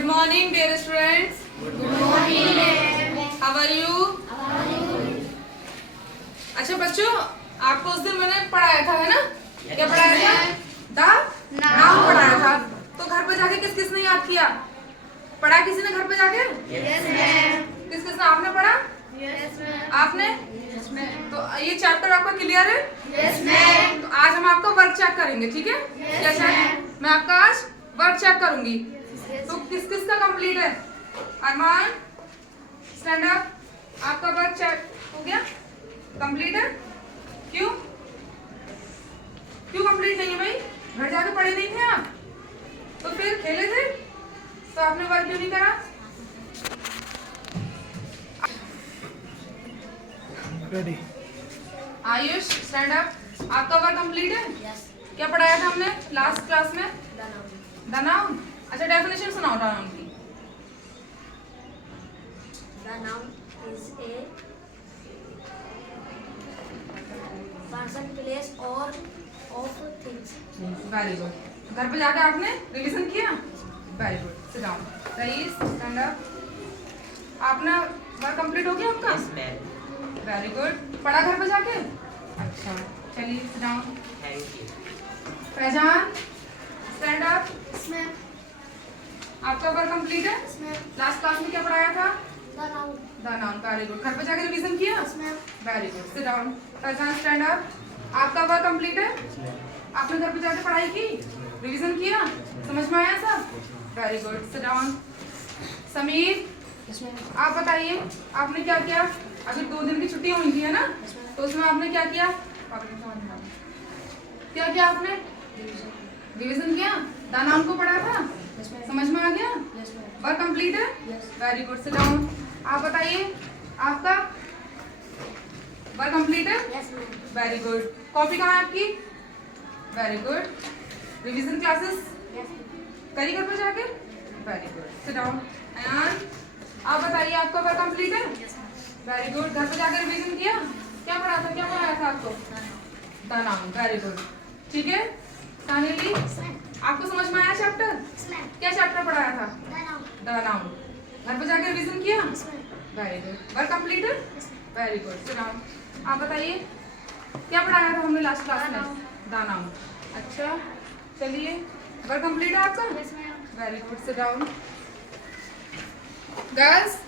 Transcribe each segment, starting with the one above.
Good morning, dear students. Good morning, ma'am. How are you? अच्छा बच्चों, आपको उस दिन मैंने पढ़ाया था, है ना? क्या पढ़ाया था? द नाउन पढ़ाया था। तो घर पे जाके किस किसने याद किया? पढ़ा किसी ने घर पे जाके? Yes, ma'am. किस किसने? आपने पढ़ा? Yes, ma'am. आपने? Yes, ma'am. तो ये चैप्टर आपका क्लियर है? Yes, ma'am. तो आज हम आपका वर्क चेक करेंगे, ठीक है? Yes, क्या चेक? ma'am. मैं आपका आज वर्क चेक करूंगी। Yes, तो किस किस का कंप्लीट है? अरमान, स्टैंड अप। आपका वर्क चेक हो गया? कंप्लीट है? क्यों? क्यों कंप्लीट नहीं है भाई? घर जाके पढ़े नहीं थे आप? तो फिर खेले थे? तो आपने वर्क क्यों नहीं करा? रेडी। Ayush, stand up. आपका वर्क कंप्लीट है? Yes. क्या पढ़ाया था हमने लास्ट क्लास में? The noun. The noun. अच्छा, डेफिनेशन सुनाओ द नाउन की। The noun is a person, place, or of things. Very good. घर पे जाके आपने रिवीजन किया? Very good. Sit down. Raees, stand up. आपने वर्क कंप्लीट हो गया आपका? Yes, ma'am. Very good. पढ़ा घर पे जाके? अच्छा, चलिए sit down. Thank you. Faizan, stand up. Yes, ma'am. आपका वर्क कंप्लीट है? Yes, ma'am. लास्ट क्लास में क्या पढ़ाया था? The noun. The noun. Very good. घर पे जाके रिवीजन किया? Yes, ma'am. Very good. Sit down. Faizan, stand up. आपका वर्क कंप्लीट है? आपने घर पे जाके पढ़ाई की? रिवीजन किया? समझ में आया सब? Very good. Sit down. Sameer, Yes, ma'am. आप बताइए, आपने क्या किया? अभी 2 दिन की छुट्टी हुई थी, है ना? Yes, ma'am. तो उसमें आपने क्या किया? क्या किया आपने? Division. रिवीजन किया? द नाउन को पढ़ा था? Yes, ma'am. समझ में आ गया? Yes, ma'am. वर्क कंप्लीट है? Yes. Very good. Sit down. आप बताइए, आपका वर्क कंप्लीट है? Yes, ma'am. Very good. Copy कहाँ है आपकी? Very good. Revision classes Yes, ma'am. करी घर पर जाके? Very good. Sit down. Ayan, आप बताइए, आपका वर्क कंप्लीट है? Yes, ma'am. Very good. घर पे जाकर रिवीजन किया? क्या पढ़ा था? क्या पढ़ाया था आपको? The noun. The noun. Very good. ठीक है, सानिली, Yes, ma'am. आपको समझ में आया चैप्टर? Yes, ma'am. क्या चैप्टर पढ़ाया था? The noun. The noun. घर पे जाकर रिवीजन किया? Yes, ma'am. Very good. Work complete है? Yes, ma'am. Very good. Sit down. आप बताइए, क्या पढ़ाया था हमने लास्ट क्लास में? The noun. अच्छा, चलिए, वर्क कंप्लीट है आपका? Yes, ma'am. Very good. Sit down. Girls,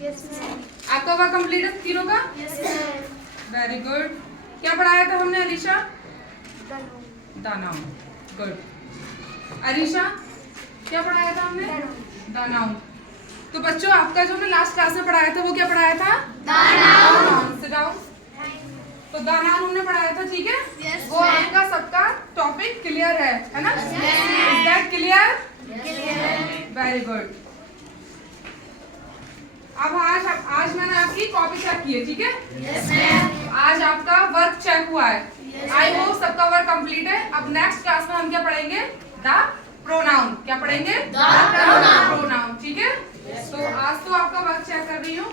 Yes, ma'am. आपका वर्क कंप्लीट है तीनों का? Yes, ma'am. Very good. क्या पढ़ाया था हमने Alisha? The noun. The noun. Good. Alisha, क्या पढ़ाया था हमने? The noun. The noun. तो बच्चों, आपका जो हमने लास्ट क्लास में पढ़ाया था वो क्या पढ़ाया था? The noun. Sit down. तो द नाउन हमने पढ़ाया था, ठीक है? Yes, वो ma'am. आपका सबका टॉपिक क्लियर है ना? Yes, ma'am. Is that clear? Yes, very good. अब आज मैंने आपकी कॉपी चेक की है, ठीक है? Yes, ma'am. आज आपका वर्क चेक हुआ है। Yes, आई ma'am. होप सबका वर्क कंप्लीट है। अब नेक्स्ट क्लास में हम क्या पढ़ेंगे? The pronoun. क्या पढ़ेंगे? The pronoun. प्रोनाउन, ठीक है? तो आज तो आपका वर्क चेक कर रही हूँ।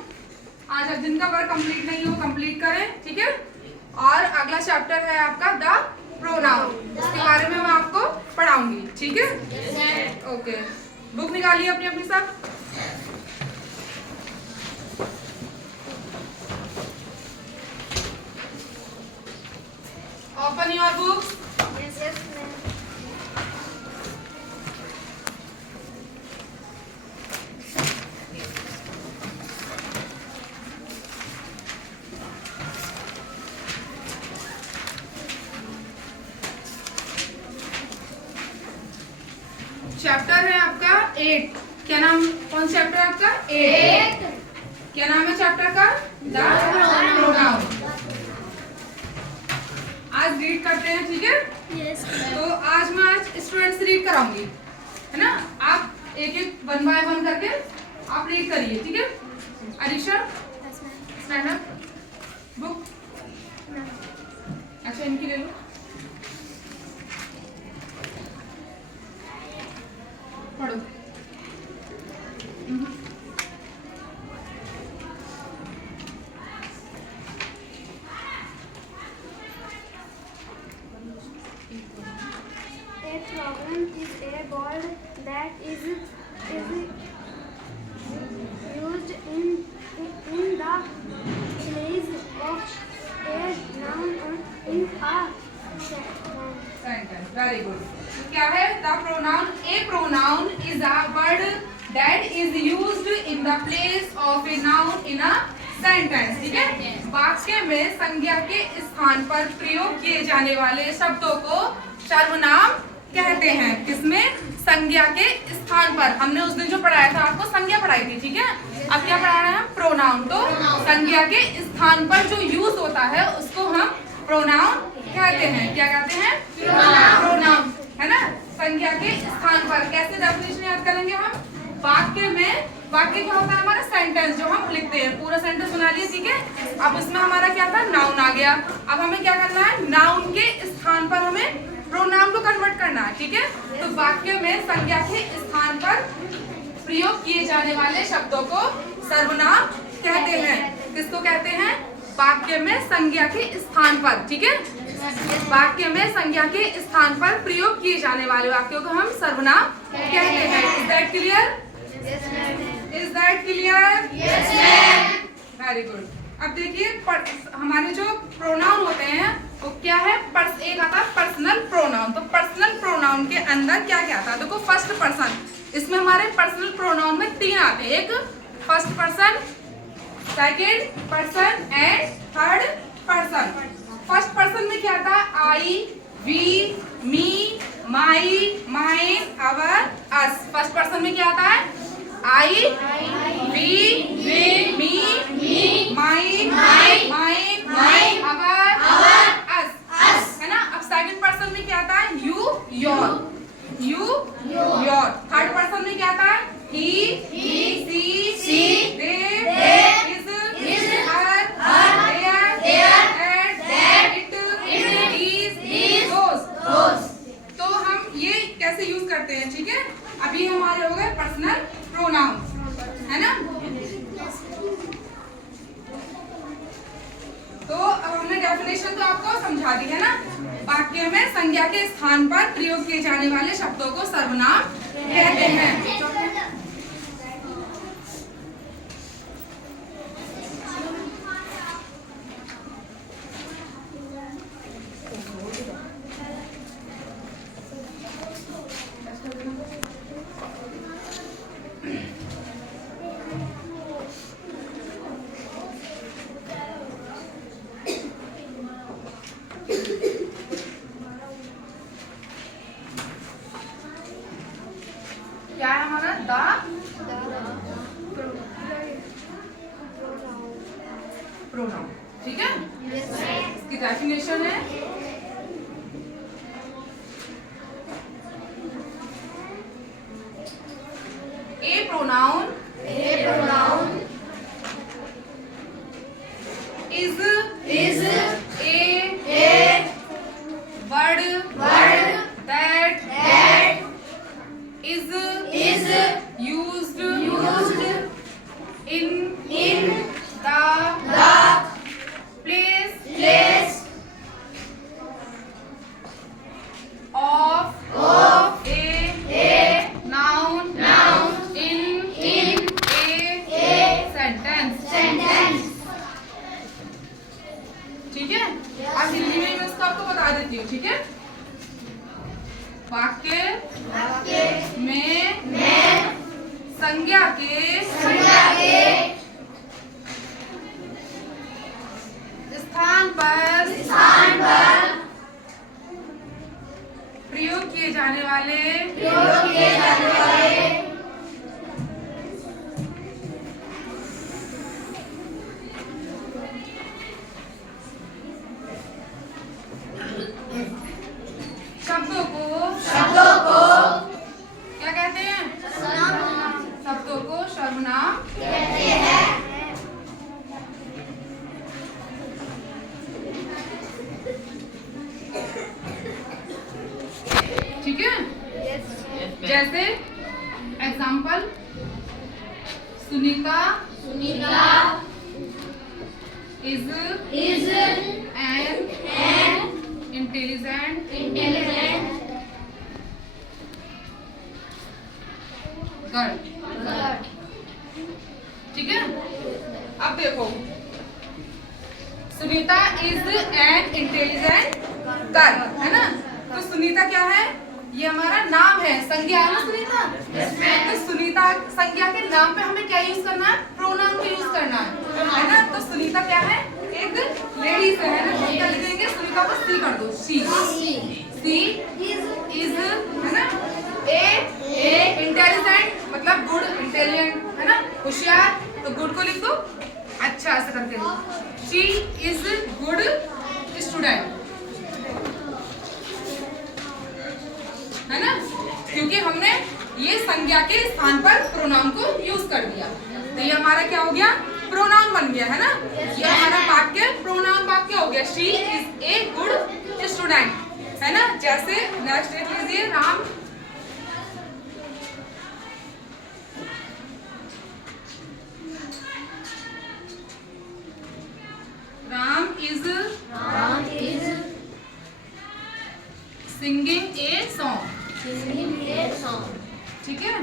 आज अब जिनका वर्क कंप्लीट नहीं हो कंप्लीट करें, ठीक है? और अगला चैप्टर है आपका द प्रोनाउन। उसके बारे में मैं आपको पढ़ाऊंगी, ठीक है? Yes, ma'am. ओके, बुक निकालिए अपनी अपनी सब। Open your books. Yes, yes, ma'am. Chapter है आपका 8। क्या नाम? कौन चैप्टर है आपका? 8। क्या नाम है चैप्टर का? The pronoun. आज रीड करते हैं, ठीक है? Yes, ma'am. तो आज मैं स्टूडेंट से रीड कराऊंगी, है ना? आप एक एक 1 बाय 1 करके आप रीड करिए, ठीक है? Alisha, Yes, ma'am. Stand up. Book, Ma'am. अच्छा इनकी ले लो। पढ़ो। A problem is a word that is pronoun is a word that is used in the place of a noun in a sentence. ठीक है, वाक्य में संज्ञा के स्थान पर प्रयोग किए जाने वाले शब्दों को सर्वनाम कहते हैं। किसमें? संज्ञा के स्थान पर। हमने उस दिन जो पढ़ाया था आपको संज्ञा पढ़ाई थी, ठीक है। अब क्या पढ़ा रहे हैं? प्रोनाउन। तो संज्ञा के स्थान पर जो यूज होता है उसको हम प्रोनाउन कहते हैं। क्या कहते हैं? प्रोनाउन, है ना। संज्ञा के स्थान पर कैसे डेफिनेशन याद करेंगे हम? वाक्य में, वाक्य क्या होता है हमारा? सेंटेंस जो हम लिखते हैं, पूरा सेंटेंस बना लिया, ठीक है। अब उसमें हमारा क्या था? नाउन आ गया। अब हमें क्या करना है? नाउन के स्थान पर हमें प्रोनाउन को कन्वर्ट करना है, ठीक है। तो वाक्य में संज्ञा के स्थान पर प्रयोग किए जाने वाले शब्दों को सर्वनाम कहते हैं। किसको कहते हैं? वाक्य में संज्ञा के स्थान पर, ठीक है। वाक्य में संज्ञा के स्थान पर प्रयोग किए जाने वाले वाक्यों को हम सर्वनाम कहते हैं। Is that clear? Is that clear? Very good. अब देखिए हमारे जो प्रोनाउन होते हैं वो क्या है? एक आता है पर्सनल प्रोनाउन। तो पर्सनल प्रोनाउन के अंदर क्या क्या आता है? देखो, फर्स्ट पर्सन, इसमें हमारे पर्सनल प्रोनाउन में 3 आते हैं। एक first person, second person and third person. First person में क्या आता है? I, we, me, my, mine, our, us. First person में क्या आता है? I, we, me, my, mine, our, अस, है ना। अब सेकंड पर्सन में क्या आता है? यू, योर, थर्ड पर्सन में क्या आता है? He, she, they, his, her, their, that, it, these, those. तो हम ये कैसे यूज करते हैं, ठीक है। अभी हमारे हो गए पर्सनल प्रोनाउन, है ना। तो अब हमने डेफिनेशन तो आपको समझा दी है ना। वाक्य में संज्ञा के स्थान पर प्रयोग किए जाने वाले शब्दों को सर्वनाम कहते हैं। क्या है हमारा? प्रोनाउन, ठीक है। इसकी डेफिनेशन है a pronoun is a word that is used in the place of a noun in a sentence, ठीक है। अब हिंदी में मैं इसको आपको बता देती हूँ, ठीक है। वाक्य में संज्ञा के स्थान पर प्रयोग किए जाने वाले शब्दों को क्या कहते हैं? शब्दों को सर्वनाम कहते हैं। ठीक है। जैसे example, Sunita is an intelligent girl, ठीक है। अब देखो, Sunita is an intelligent girl, है ना। तो सुनीता क्या है? ये हमारा नाम है, संज्ञा है ना सुनीता। तो सुनीता संज्ञा के नाम पे हमें क्या यूज करना है? प्रोनाउन को यूज करना है ना। तो सुनीता क्या है? एक लेडीज है ना। तो क्या लिखेंगे? सुनीता को सी कर दो, सी इज है ना। ए इंटेलिजेंट मतलब गुड, इंटेलिजेंट है ना, होशियार, तो गुड को लिख दो अच्छा ऐसे करके। शी इज गुड स्टूडेंट है ना, क्योंकि हमने ये संज्ञा के स्थान पर प्रोनाउन को यूज कर दिया। तो ये हमारा क्या हो गया? प्रोनाउन बन गया है ना। ये हमारा वाक्य प्रोनाउन वाक्य हो गया। She is a good student है ना। जैसे नेक्स्ट देख लीजिए, Ram is singing a song. ठीक है,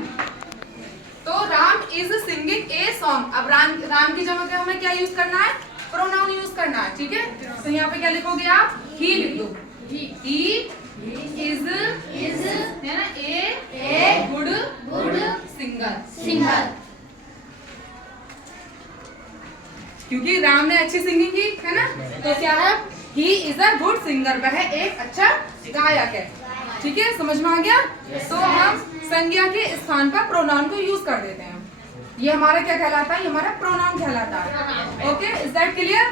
तो Ram is singing a song. अब राम की जगह पे हमें क्या यूज करना है? प्रोनाउन यूज करना है। ठीक है, तो यहाँ पे क्या लिखोगे आप? ही लिख दो। ही इज है ना ए गुड सिंगर। क्योंकि राम ने अच्छी सिंगिंग की है ना, तो क्या है? He is a good singer, वह एक अच्छा गायक है। ठीक है, समझ में आ गया? तो हम संज्ञा के स्थान पर प्रोनाउन को यूज कर देते हैं। ये हमारा क्या कहलाता है? ये हमारा प्रोनाउन कहलाता है। Okay, is that clear?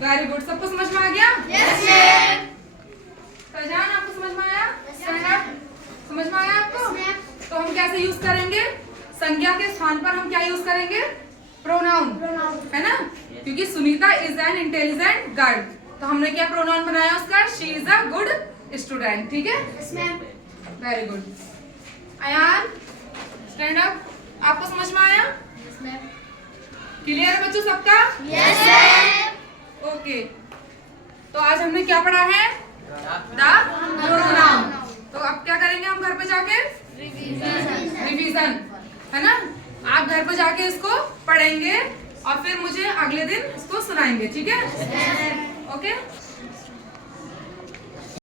Very good. सबको समझ में आ गया? फरजान आपको समझ में आया? समझ में आया आपको? तो हम कैसे यूज करेंगे? संज्ञा के स्थान पर हम क्या यूज करेंगे? प्रोनाउन है ना, क्योंकि Sunita is an intelligent girl, तो हमने क्या प्रोनाउन बनाया उसका? She is a good student. ठीक है, very good. Ayan stand up. आपको समझ में आया? क्लियर है बच्चों सबका? ओके, तो आज हमने क्या पढ़ा है? The pronoun. तो अब क्या करेंगे हम घर पे जाके? रिवीजन है ना। आप घर पे जाके इसको पढ़ेंगे और फिर मुझे अगले दिन इसको सुनाएंगे। ठीक है, ओके।